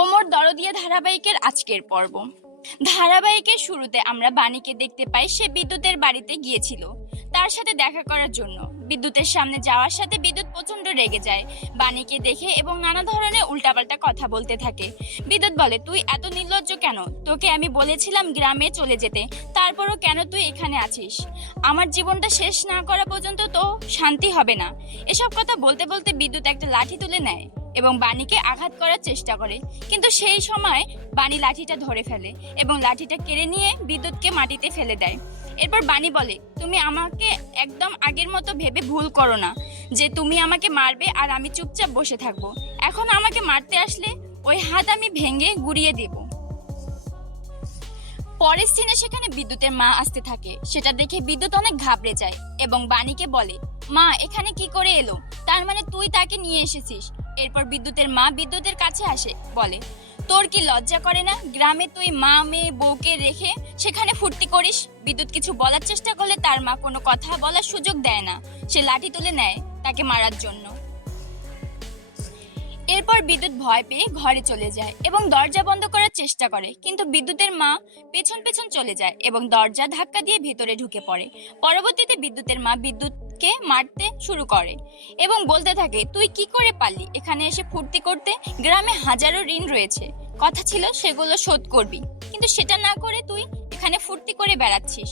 ওমর দরদিয়া ধারাবাহিকের আজকের পর্ব। ধারাবাহিকের শুরুতে আমরা বাণীকে দেখতে পাই, সে বিদ্যুতের বাড়িতে গিয়েছিল তার সাথে দেখা করার জন্য। বিদ্যুতের সামনে যাওয়ার সাথে বিদ্যুৎ প্রচন্ড রেগে যায় বাণীকে দেখে এবং নানা ধরনের উল্টাপাল্টা কথা বলতে থাকে। বিদ্যুৎ বলে, তুই এত নির্লজ্জ কেন? তোকে আমি বলেছিলাম গ্রামে চলে যেতে, তারপরও কেন তুই এখানে আছিস? আমার জীবনটা শেষ না করা পর্যন্ত তো শান্তি হবে না। এসব কথা বলতে বলতে বিদ্যুৎ একটা লাঠি তুলে নেয় এবং বাণীকে আঘাত করার চেষ্টা করে, কিন্তু সেই সময় বাণী লাঠিটা ধরে ফেলে এবং লাঠিটা কেড়ে নিয়ে বিদ্যুৎকে মাটিতে ফেলে দেয়। এরপর বাণী বলে, তুমি আমাকে একদম আগের মতো ভেবে ভুল করো না যে তুমি আমাকে মারবে আর আমি চুপচাপ বসে থাকবো। এখন আমাকে মারতে আসলে ওই হাত আমি ভেঙে গুড়িয়ে দেব। পরের সিনে সেখানে বিদ্যুতের মা আসতে থাকে, সেটা দেখে বিদ্যুৎ অনেক ঘাবড়ে যায় এবং বাণীকে বলে, মা এখানে কি করে এলো? তার মানে তুই তাকে নিয়ে এসেছিস? এরপর বিদ্যুতের মা বিদ্যুতের কাছে আসে, বলে, তোর কি লজ্জা করে না? গ্রামে তুই মা মেয়ে বউকে রেখে সেখানে ফুর্তি করিস। বিদ্যুৎ কিছু বলার চেষ্টা করলে তার মা কোনো কথা বলার সুযোগ দেয় না, সে লাঠি তুলে নেয় তাকে মারার জন্য। এরপর বিদ্যুৎ ভয় পেয়ে ঘরে চলে যায় এবং দরজা বন্ধ করার চেষ্টা করে, কিন্তু বিদ্যুতের মা পেছন পেছন চলে যায় এবং দরজা ধাক্কা দিয়ে ভেতরে ঢুকে পড়ে। পরবর্তীতে বিদ্যুতের মা বিদ্যুৎকে মারতে শুরু করে এবং বলতে থাকে, তুই কি করে পারলি এখানে এসে ফুর্তি করতে? গ্রামে হাজারো ঋণ রয়েছে, কথা ছিল সেগুলো শোধ করবি, কিন্তু সেটা না করে তুই এখানে ফুর্তি করে বেড়াচ্ছিস।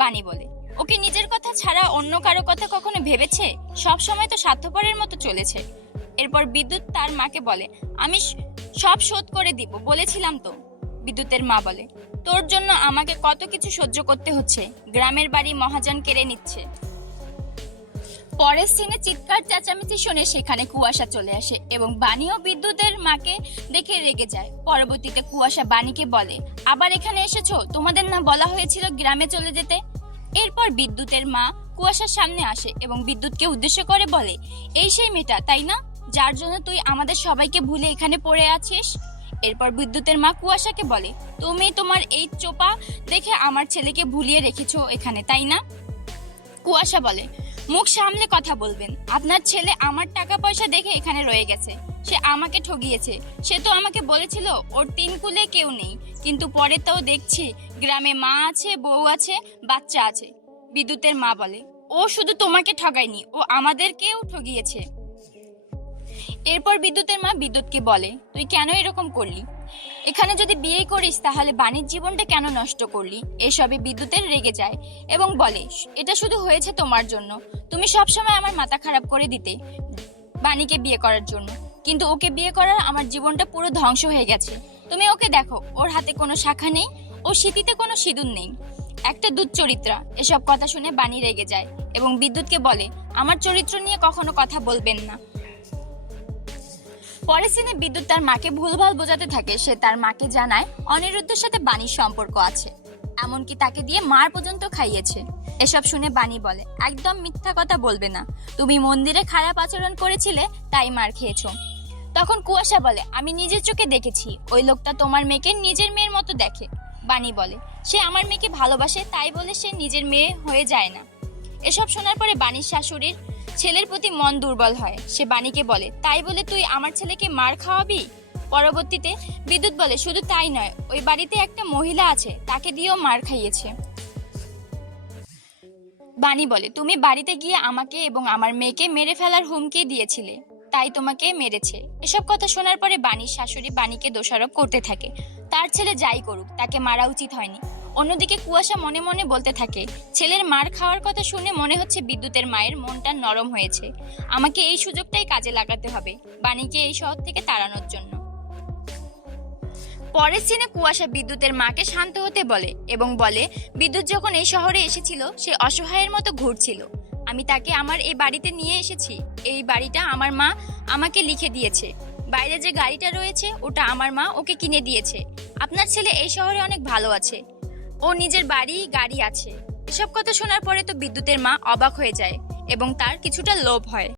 বাণী বলে, ওকে নিজের কথা ছাড়া অন্য কারো কথা কখনো ভেবেছে? সব সময় তো স্বার্থপরের মতো চলেছে। এরপর বিদ্যুৎ তার মাকে বলে, আমি সব শোধ করে দিব বলেছিলাম তো। বিদ্যুতের মা বলে, তোর জন্য আমাকে কত কিছু সহ্য করতে হচ্ছে, গ্রামের বাড়ি মহাজন কেড়ে নিচ্ছে। পরের সিনে চিৎকার চেঁচামেচি শুনে সেখানে কুয়াশা চলে আসে এবং বাণী ও বিদ্যুতের মাকে দেখে রেগে যায়। পরবর্তীতে কুয়াশা বাণীকে বলে, আবার এখানে এসেছো? তোমাদের না বলা হয়েছিল গ্রামে চলে যেতে? এরপর বিদ্যুতের মা কুয়াশার সামনে আসে এবং বিদ্যুৎকে উদ্দেশ্য করে বলে, এই সেই মেয়েটা তাই না, যার জন্য তুই আমাদের সবাইকে ভুলে এখানে পড়ে আছিস? এরপর বিদ্যুতের মা কুয়াশাকে বলে, তুমি তোমার এই চোপা দেখে আমার ছেলেকে ভুলিয়ে রেখেছো এখানে তাই না? কুয়াশা বলে, মুখ সামলে কথা বলবেন। আপনার ছেলে আমার টাকা পয়সা দেখে এখানে রয়ে গেছে, সে আমাকে ঠগিয়েছে। সে তো আমাকে বলেছিল ওর তিন কুলে কেউ নেই, কিন্তু পরে তো দেখছি গ্রামে মা আছে, বউ আছে, বাচ্চা আছে। বিদ্যুতের মা বলে, ও শুধু তোমাকে ঠগায়নি, ও আমাদেরকেও ঠগিয়েছে। এরপর বিদ্যুতের মা বিদ্যুৎকে বলে, তুই কেন এরকম করলি? এখানে যদি বিয়ে করিস তাহলে বাণীর জীবনটা কেন নষ্ট করলি? এসবে বিদ্যুতের রেগে যায় এবং বলে, এটা শুধু হয়েছে তোমার জন্য। তুমি সবসময় আমার মাথা খারাপ করে দিতে বাণীকে বিয়ে করার জন্য, কিন্তু ওকে বিয়ে করার আমার জীবনটা পুরো ধ্বংস হয়ে গেছে। তুমি ওকে দেখো, ওর হাতে কোনো শাখা নেই, ও সিঁথিতে কোনো সিঁদুর নেই, একটা দুধচরিত্রা। এসব কথা শুনে বাণী রেগে যায় এবং বিদ্যুৎকে বলে, আমার চরিত্র নিয়ে কখনো কথা বলবেন না। পরের সিনে বিদ্যুৎ তার মাকে ভুলভাল বোঝাতে থাকে। সে তার মাকে জানায় অনিরুদ্ধের সাথে বাণীর সম্পর্ক আছে, এমনকি তাকে দিয়ে মার পর্যন্ত খাইয়েছে। এসব শুনে বাণী বলে, একদম মিথ্যা কথা বলবে না, তুমি মন্দিরে খারাপ আচরণ করেছিলে তাই মার খেয়েছো। তখন কুয়াশা বলে, আমি নিজের চোখে দেখেছি ওই লোকটা তোমার মেয়েকে নিজের মেয়ের মতো দেখে। বাণী বলে, সে আমার মেয়েকে ভালোবাসে, তাই বলে সে নিজের মেয়ে হয়ে যায় না। এসব শোনার পরে বাণীর শাশুড়ির ছেলের প্রতি মন দুর্বল হয়। সে বাণীকে বলে, তাই বলে তুই আমার ছেলেকে মার খাওয়াবি? পরবর্তীতে বিদ্যুৎ বলে, শুধু তাই নয়, ওই বাড়িতে একটা মহিলা আছে, তাকে দিয়েও মার খাইয়েছে। বাণী বলে, তুমি বাড়িতে গিয়ে আমাকে এবং আমার মেয়েকে মেরে ফেলার হুমকি দিয়েছিলে, তাই তোমাকে মেরেছে। এসব কথা শোনার পরে বাণীর শাশুড়ি বাণীকে দোষারোপ করতে থাকে, তার ছেলে যাই করুক তাকে মারা উচিত হয়নি। অন্যদিকে কুয়াশা মনে মনে বলতে থাকে, ছেলের মার খাওয়ার কথা শুনে মনে হচ্ছে বিদ্যুতের মায়ের মনটা নরম হয়েছে, আমাকে এই সুযোগটাই কাজে লাগাতে হবে বাণীকে এই শহর থেকে তাড়ানোর জন্য। পরের সিনে কুয়াশা বিদ্যুতের মাকে শান্ত হতে বলে এবং বলে, বিদ্যুৎ যখন এই শহরে এসেছিল সে অসহায়ের মতো ঘুরছিল, আমি তাকে আমার এই বাড়িতে নিয়ে এসেছি। এই বাড়িটা আমার মা আমাকে লিখে দিয়েছে, বাইরে যে গাড়িটা রয়েছে ওটা আমার মা ওকে কিনে দিয়েছে। আপনার ছেলে এই শহরে অনেক ভালো আছে, ও নিজের বাড়ি গাড়ি আছে। এসব কথা শোনার পরে তো বিদ্যুতের মা অবাক হয়ে যায় এবং তার কিছুটা লোভ হয়।